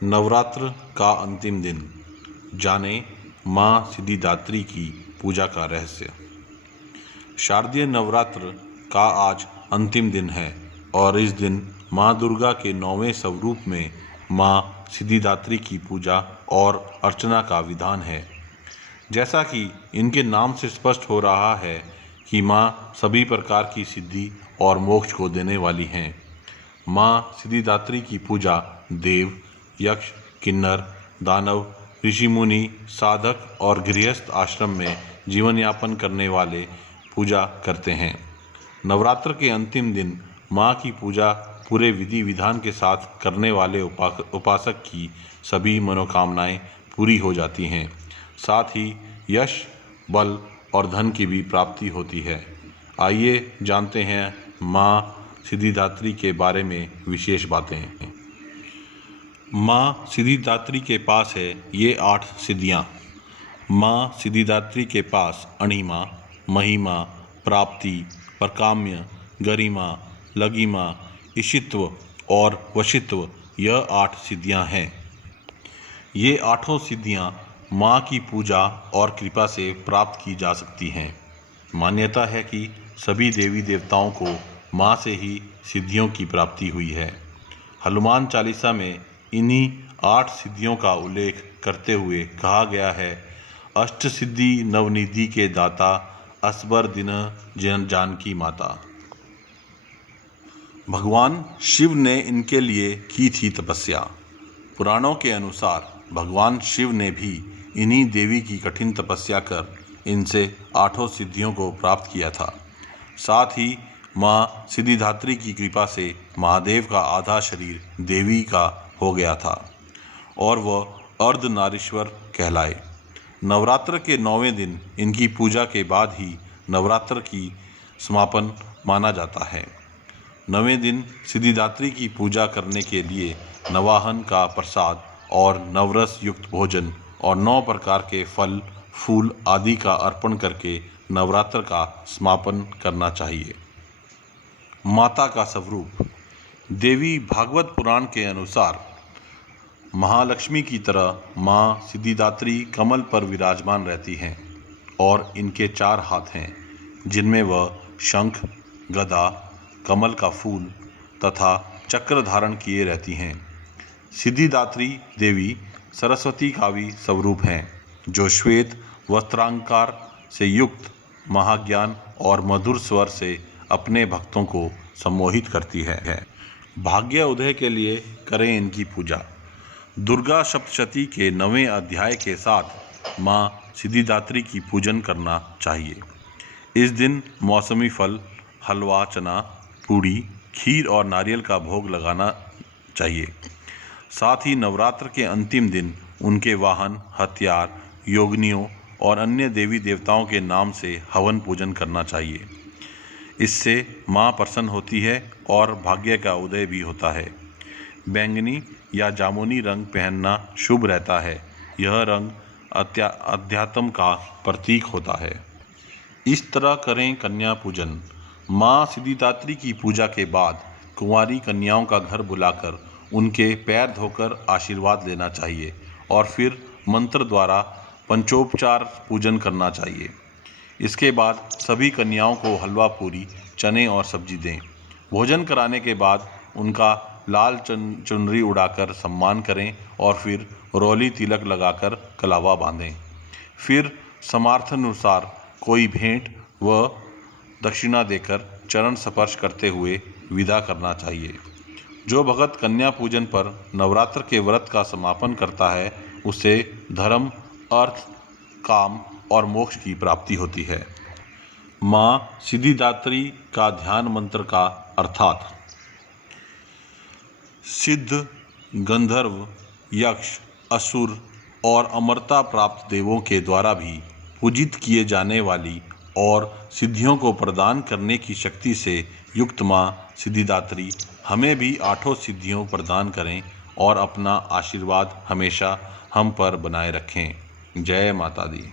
नवरात्र का अंतिम दिन, जाने माँ सिद्धिदात्री की पूजा का रहस्य। शारदीय नवरात्र का आज अंतिम दिन है और इस दिन माँ दुर्गा के 9वें स्वरूप में माँ सिद्धिदात्री की पूजा और अर्चना का विधान है। जैसा कि इनके नाम से स्पष्ट हो रहा है कि माँ सभी प्रकार की सिद्धि और मोक्ष को देने वाली हैं। माँ सिद्धिदात्री की पूजा देव, यक्ष, किन्नर, दानव, ऋषि मुनि, साधक और गृहस्थ आश्रम में जीवन यापन करने वाले पूजा करते हैं। नवरात्र के अंतिम दिन माँ की पूजा पूरे विधि विधान के साथ करने वाले उपासक की सभी मनोकामनाएं पूरी हो जाती हैं। साथ ही यश, बल और धन की भी प्राप्ति होती है। आइए जानते हैं माँ सिद्धिदात्री के बारे में विशेष बातें। माँ सिद्धिदात्री के पास है ये 8 सिद्धियाँ। माँ सिद्धिदात्री के पास अणिमा, महिमा, प्राप्ति, प्रकाम्य, गरिमा, लघिमा, इशित्व और वशित्व, यह 8 सिद्धियाँ हैं। ये 8 सिद्धियाँ माँ की पूजा और कृपा से प्राप्त की जा सकती हैं। मान्यता है कि सभी देवी देवताओं को माँ से ही सिद्धियों की प्राप्ति हुई है। हनुमान चालीसा में इन्हीं 8 सिद्धियों का उल्लेख करते हुए कहा गया है, अष्ट सिद्धि नवनिधि के दाता, असबर दिन जानकी माता। भगवान शिव ने इनके लिए की थी तपस्या। पुराणों के अनुसार भगवान शिव ने भी इन्हीं देवी की कठिन तपस्या कर इनसे 8 सिद्धियों को प्राप्त किया था। साथ ही माँ सिद्धिदात्री की कृपा से महादेव का आधा शरीर देवी का हो गया था और वह अर्धनारीश्वर कहलाए। नवरात्र के 9वें दिन इनकी पूजा के बाद ही नवरात्र की समापन माना जाता है। 9वें दिन सिद्धिदात्री की पूजा करने के लिए नवाहन का प्रसाद और नवरस युक्त भोजन और 9 प्रकार के फल, फूल आदि का अर्पण करके नवरात्र का समापन करना चाहिए। माता का स्वरूप। देवी भागवत पुराण के अनुसार महालक्ष्मी की तरह माँ सिद्धिदात्री कमल पर विराजमान रहती हैं और इनके 4 हाथ हैं, जिनमें वह शंख, गदा, कमल का फूल तथा चक्र धारण किए रहती हैं। सिद्धिदात्री देवी सरस्वती का भी स्वरूप हैं, जो श्वेत वस्त्रांकार से युक्त महाज्ञान और मधुर स्वर से अपने भक्तों को सम्मोहित करती है। भाग्य उदय के लिए करें इनकी पूजा। दुर्गा सप्तशती के 9वें अध्याय के साथ माँ सिद्धिदात्री की पूजन करना चाहिए। इस दिन मौसमी फल, हलवा, चना, पूड़ी, खीर और नारियल का भोग लगाना चाहिए। साथ ही नवरात्र के अंतिम दिन उनके वाहन, हथियार, योगिनियों और अन्य देवी देवताओं के नाम से हवन पूजन करना चाहिए। इससे माँ प्रसन्न होती है और भाग्य का उदय भी होता है। बैंगनी या जामुनी रंग पहनना शुभ रहता है। यह रंग अध्यात्म का प्रतीक होता है। इस तरह करें कन्या पूजन। माँ सिद्धिदात्री की पूजा के बाद कुंवारी कन्याओं का घर बुलाकर उनके पैर धोकर आशीर्वाद लेना चाहिए और फिर मंत्र द्वारा पंचोपचार पूजन करना चाहिए। इसके बाद सभी कन्याओं को हलवा पूरी, चने और सब्जी दें। भोजन कराने के बाद उनका लाल चुनरी उड़ाकर सम्मान करें और फिर रोली तिलक लगाकर कलावा बांधें। फिर सामर्थ्यानुसार कोई भेंट व दक्षिणा देकर चरण स्पर्श करते हुए विदा करना चाहिए। जो भगत कन्या पूजन पर नवरात्र के व्रत का समापन करता है, उसे धर्म, अर्थ, काम और मोक्ष की प्राप्ति होती है। माँ सिद्धिदात्री का ध्यान मंत्र का अर्थात सिद्ध, गंधर्व, यक्ष, असुर और अमरता प्राप्त देवों के द्वारा भी पूजित किए जाने वाली और सिद्धियों को प्रदान करने की शक्ति से युक्त माँ सिद्धिदात्री हमें भी 8 सिद्धियों प्रदान करें और अपना आशीर्वाद हमेशा हम पर बनाए रखें। जय माता दी।